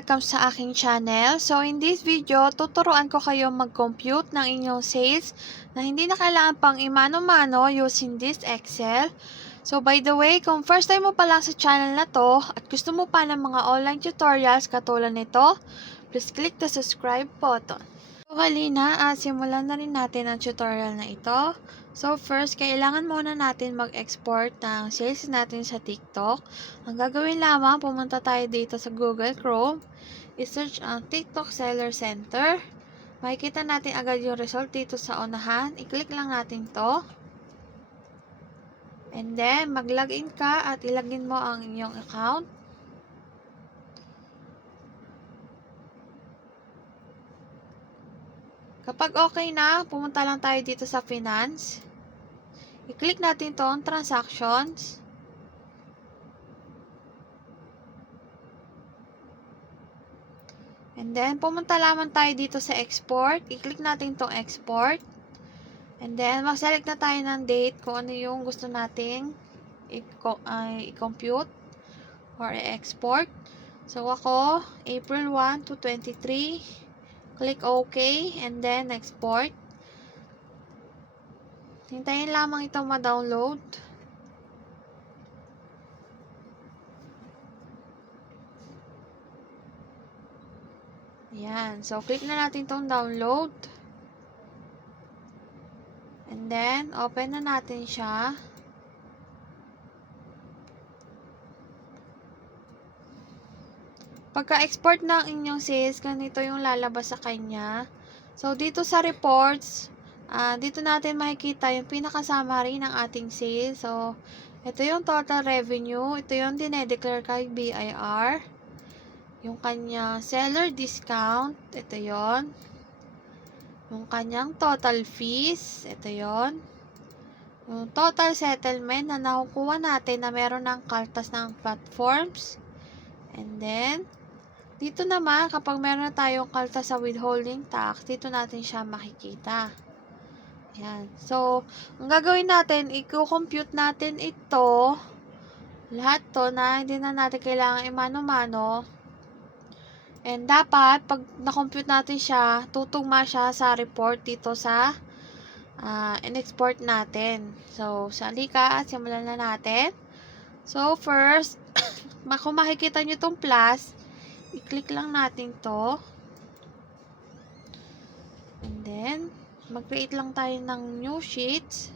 welcome sa aking channel. So in this video, tuturuan ko kayo mag-compute ng inyong sales na hindi na kailangan pang imano-mano using this Excel. So by the way, kung first time mo pa lang sa channel na to at gusto mo pa ng mga online tutorials katulad nito, please click the subscribe button. So halina, simulan na rin natin ang tutorial na ito. So first, kailangan muna natin mag-export ng sales natin sa TikTok. Ang gagawin lamang, pumunta tayo dito sa Google Chrome, i-search ang TikTok Seller Center. Makikita natin agad yung result dito sa unahan. I-click lang natin to. And then, mag-login ka at ilagin mo ang inyong account. Kapag okay na, pumunta lang tayo dito sa Finance. I-click natin itong Transactions. And then, pumunta lamang tayo dito sa Export. I-click natin itong Export. And then, mag-select na tayo ng date kung ano yung gusto nating i-compute or i-export. So, ako, April 1 to 23. Click OK, and then export. Hintayin lamang itong ma-download. Ayan. So, click na natin itong download. And then, open na natin siya. Pagka-export ng inyong sales, ganito yung lalabas sa kanya. So, dito sa reports, dito natin makikita yung pinaka-summary ng ating sales. So, ito yung total revenue. Ito yung dinedeclare kay BIR. Yung kanya seller discount. Ito yon. Yung kanyang total fees. Ito yon. Yung total settlement na nakukuha natin na meron ng kaltas ng platforms. And then, dito naman, kapag meron na tayong kaltas sa withholding tax, dito natin siya makikita. Ayan. So, ang gagawin natin, i-compute natin ito, lahat to na hindi na natin kailangan imano-mano. And dapat, pag na-compute natin siya, tutugma siya sa report dito sa in-export natin. So, salika, simulan na natin. So, first, kung makikita nyo itong plus, i-click lang natin to. And then, mag-create lang tayo ng new sheets.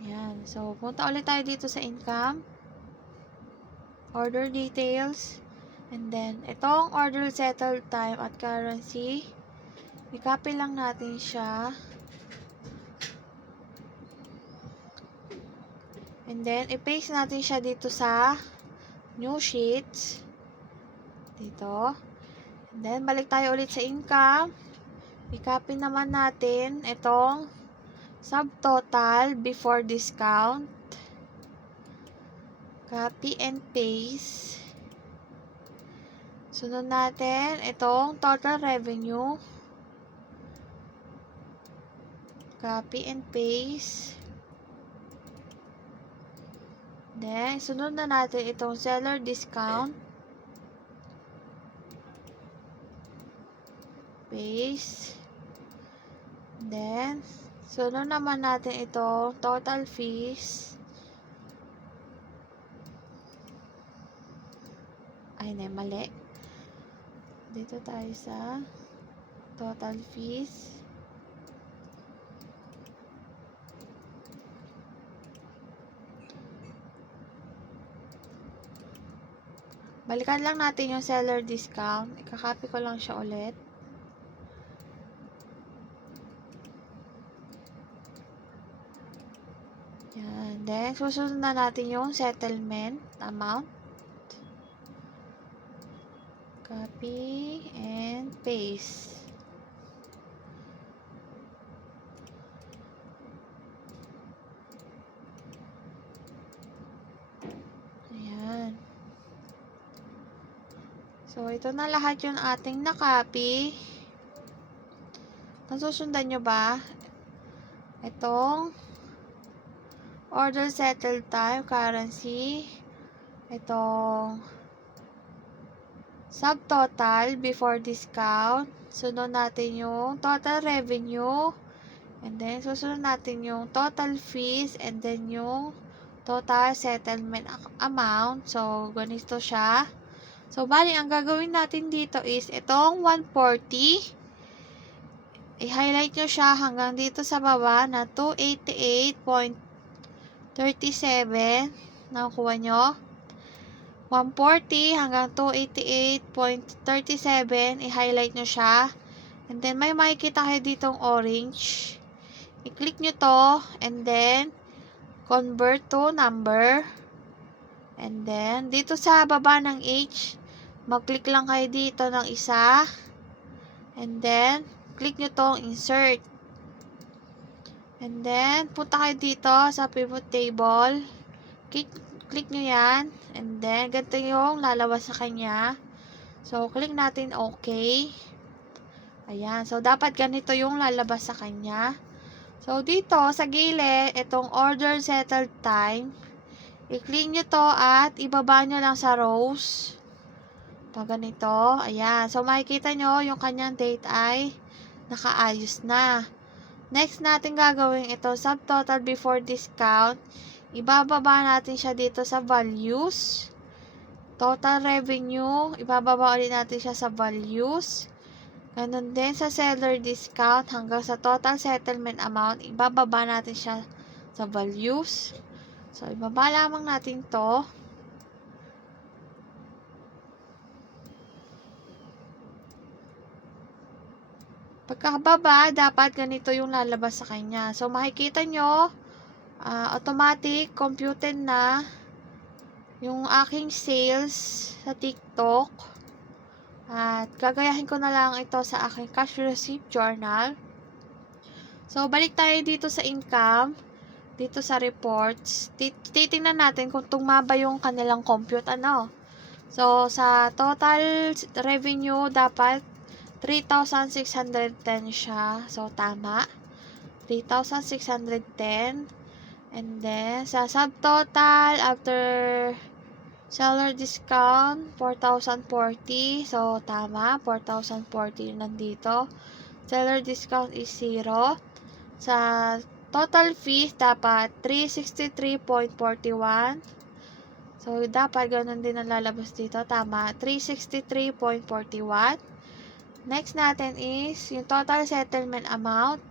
Ayan. So, punta ulit tayo dito sa income. Order details. And then, itong order settled time at currency. I-copy lang natin siya. And then, i-paste natin siya dito sa new sheets. Dito. And then, balik tayo ulit sa income. I-copy naman natin itong subtotal before discount. Copy and paste. Sunod natin itong total revenue. Copy and paste. Then, sunod na natin itong seller discount. Paste. Then, sunod naman natin ito, total fees. Ay, mali. Dito tayo sa total fees. Balikan lang natin yung seller discount. Ikakopy ko lang siya ulit. Yan. Then, susunod na natin yung settlement amount. Copy and paste. Ayan. So, ito na lahat yung ating na-copy. Nasusundan nyo ba? Itong order settled time, currency, itong subtotal before discount. Sunod natin yung total revenue. And then, susunod natin yung total fees. And then, yung total settlement amount. So, ganito siya. So, bali, ang gagawin natin dito is itong 140. I-highlight nyo siya hanggang dito sa baba na 288.37. Nakukuha nyo? 140 hanggang 288.37. I-highlight nyo siya. And then, may makikita kayo ditong orange. I-click nyo to. And then, convert to number. And then, dito sa baba ng H, mag-click lang kayo dito ng isa. And then, click nyo tong insert. And then, punta kayo dito sa pivot table. Click nyo yan. And then, ganito yung lalabas sa kanya. So, click natin OK. Ayan. So, dapat ganito yung lalabas sa kanya. So, dito sa gilid, itong order settled time. I-click nyo to at ibaba nyo lang sa rows. Ito, ganito. Ayan. So, makikita nyo yung kanyang date ay nakaayos na. Next natin gagawin ito, subtotal before discount. Ibababa natin siya dito sa values. Total revenue. Ibababa ulit natin siya sa values. Ganun din sa seller discount hanggang sa total settlement amount. Ibababa natin siya sa values. So, ibaba lamang natin to. Pagkababa, dapat ganito yung lalabas sa kanya. So, makikita nyo, automatic, computed na yung aking sales sa TikTok. At gagayahin ko na lang ito sa aking cash receipt journal. So, balik tayo dito sa income. Dito sa reports. Titingnan natin kung tumaba yung kanilang compute. So, sa total revenue, dapat 3,610 siya. So, tama. 3,610. And then, sa subtotal, after seller discount, 4,040. So, tama. 4,040 nandito. Seller discount is 0. Sa total fees, dapat 363.41. So, dapat ganun din ang lalabas dito. Tama. 363.41. Next natin is yung total settlement amount.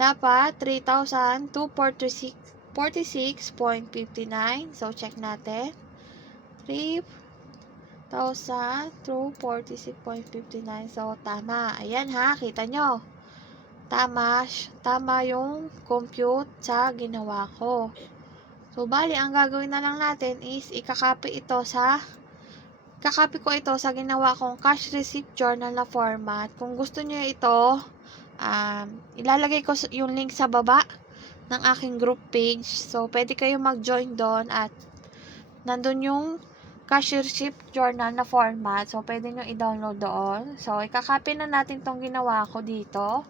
Dapat 3,246.59. So, check natin. 3,246.59. So, tama. Ayan ha. Kita nyo. Tama yung compute sa ginawa ko. So, bali, ang gagawin na lang natin is kakopy ko ito sa ginawa kong cash receipt journal na format. Kung gusto nyo ito, ilalagay ko yung link sa baba ng aking group page. So, pwede kayo mag-join doon at nandun yung cash receipt journal na format. So, pwede nyo i-download doon. So, ikakopy na natin tong ginawa ko dito.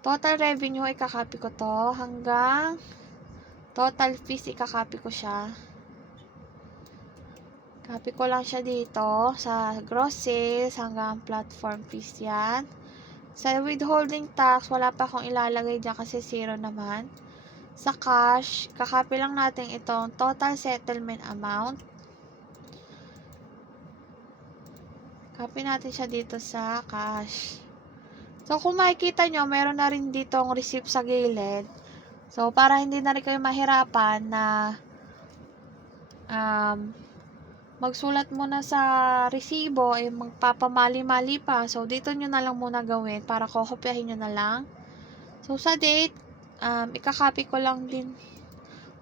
Total revenue, ikakopy ko to hanggang total fees, ikakopy ko siya. Copy ko lang siya dito sa gross sales hanggang platform fees yan. Sa withholding tax, wala pa akong ilalagay dyan kasi 0 naman. Sa cash, kakopy lang natin itong total settlement amount. Copy natin siya dito sa cash. So, kung makikita nyo, meron na rin ditong receipt sa gilid. So, para hindi na rin kayo mahirapan na magsulat muna sa resibo, magpapamali-mali pa. So, dito nyo na lang muna gawin para kokopyahin nyo na lang. So, sa date, ikakopy ko lang din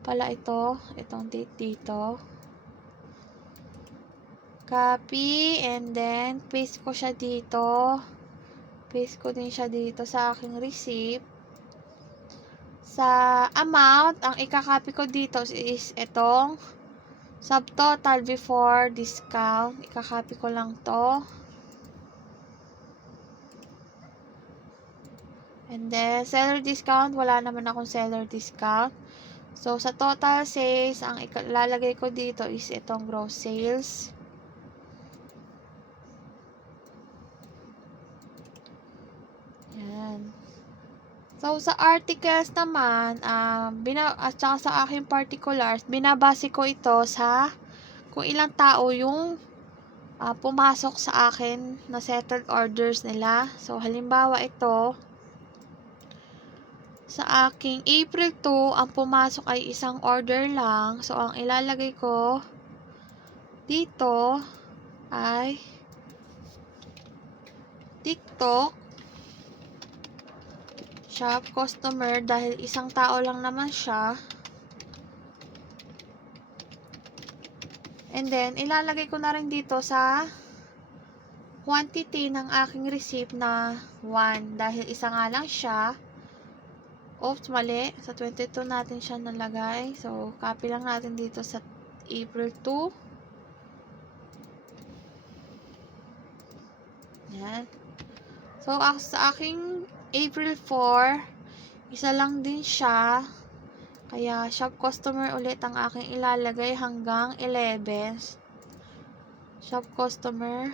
pala itong date dito. Copy, and then, paste ko siya dito. Paste ko din siya dito sa aking receipt. Sa amount, ang ikakopy ko dito is itong subtotal before discount. Ikakopy ko lang to. And then, seller discount, wala naman akong seller discount. So, sa total sales, ang ilalagay ko dito is itong gross sales. So, sa articles naman, at saka sa aking particulars, binabase ko ito sa kung ilang tao yung pumasok sa akin na settled orders nila. So, halimbawa ito, sa aking April 2, ang pumasok ay isang order lang. So, ang ilalagay ko dito ay TikTok shop customer dahil isang tao lang naman siya. And then, ilalagay ko na rin dito sa quantity ng aking receipt na 1 dahil isa nga lang siya. Oops, mali. Sa 22 natin siya nalagay. So, copy lang natin dito sa April 2. Yan. So, sa aking April 4, isa lang din siya. Kaya, shop customer ulit ang aking ilalagay hanggang 11. Shop customer.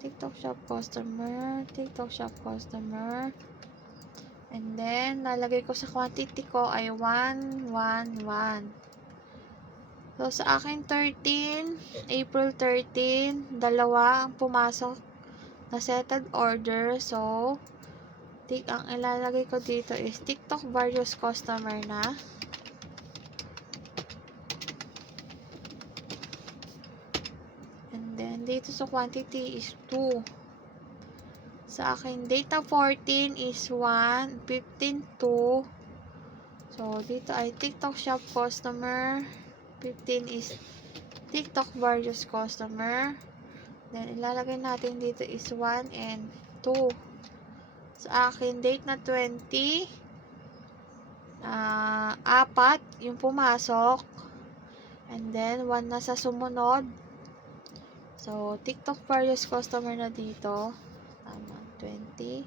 TikTok shop customer. TikTok shop customer. And then, lalagay ko sa quantity ko ay 1, 1, 1. So, sa akin 13, April 13, dalawa ang pumasok na settled order. So, ang ilalagay ko dito is TikTok various customer na. And then, dito sa quantity is 2. Sa akin, data 14 is 1, 15, 2. So, dito ay TikTok shop customer. 15 is TikTok various customer. Then, ilalagay natin dito is 1 and 2. Sa akin, date na 20. 4 yung pumasok. And then, 1 na sa sumunod. So, TikTok various customer na dito. Tama, 20.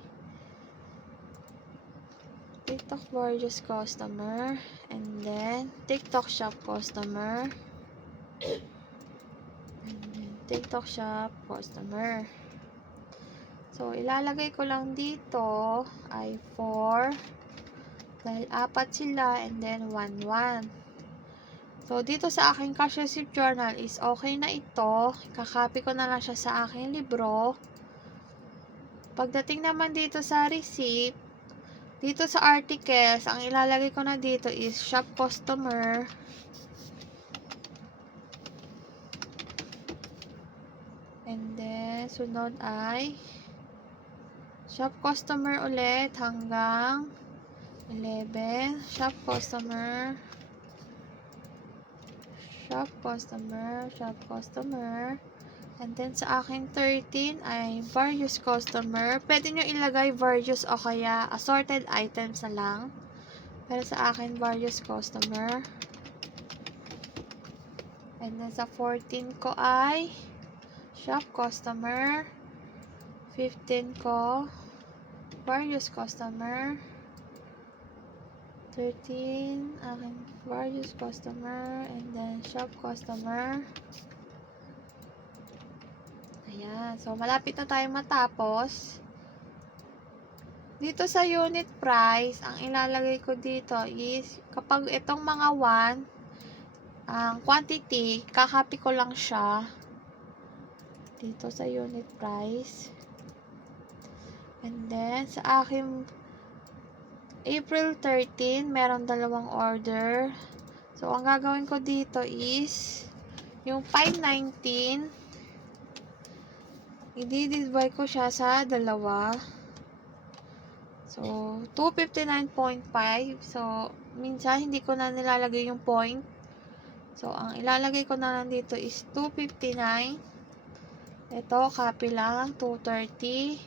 TikTok various customer. And then, TikTok shop customer. And then, TikTok shop customer. So, ilalagay ko lang dito ay 4. Dahil 4 sila. And then, 1, 1. So, dito sa aking cash receipt journal is okay na ito. Kakopy ko na lang siya sa aking libro. Pagdating naman dito sa receipt, dito sa articles, ang ilalagay ko na dito is shop customer. And then, sunod ay shop customer ulit hanggang 11. Shop customer. Shop customer. Shop customer. And then, sa akin 13 ay various customer. Pwede nyo ilagay various o kaya assorted items na lang. Pero sa akin, various customer. And then, sa 14 ko ay shop customer. 15 ko, various customer. 13, akin, various customer. And then, shop customer. Ayan. So, malapit na tayo matapos. Dito sa unit price, ang ilalagay ko dito is, kapag itong mga 1, ang quantity, kakopy ko lang siya. Dito sa unit price. And then, sa aking April 13, meron dalawang order. So, ang gagawin ko dito is, yung 519, i-divide ko siya sa dalawa. So, 259.5. So, minsan hindi ko na nilalagay yung point. So, ang ilalagay ko na lang dito is 259. Ito, copy lang, 230.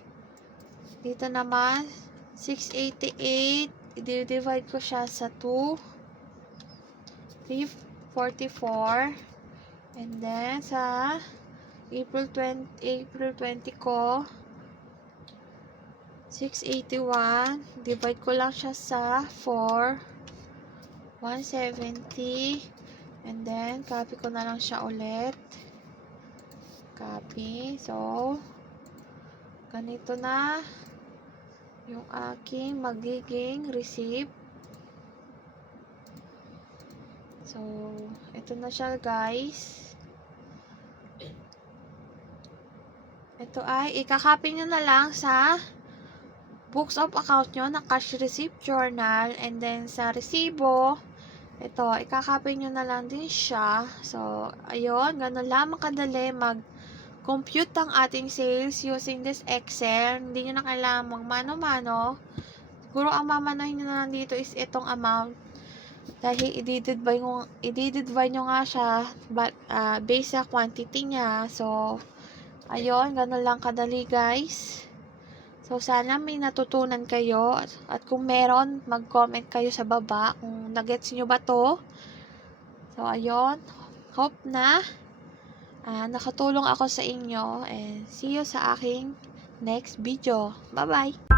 Dito naman, 688. I-divide ko siya sa 2. 344. And then, sa April 20 ko, 681. Divide ko lang siya sa 4. 170. And then, copy ko na lang siya ulit. Copy. So, ganito na yung aking magiging receipt. So, ito na siya guys. Ito ay ikakopy nyo na lang sa books of account nyo na cash receipt journal, and then sa resibo, ito, ikakopy nyo na lang din siya. So, ayun, ganun lamang kadali mag-compute ang ating sales using this Excel. Hindi nyo na kailangan magmano-mano. Siguro ang mamanohin nyo na lang dito is itong amount. Dahil i-divide nyo nga siya based sa quantity niya. So, ayun, ganun lang kadali guys. So, sana may natutunan kayo. At kung meron, mag-comment kayo sa baba kung nagets nyo ba to. So, ayun. Hope na nakatulong ako sa inyo. And see you sa aking next video. Bye-bye!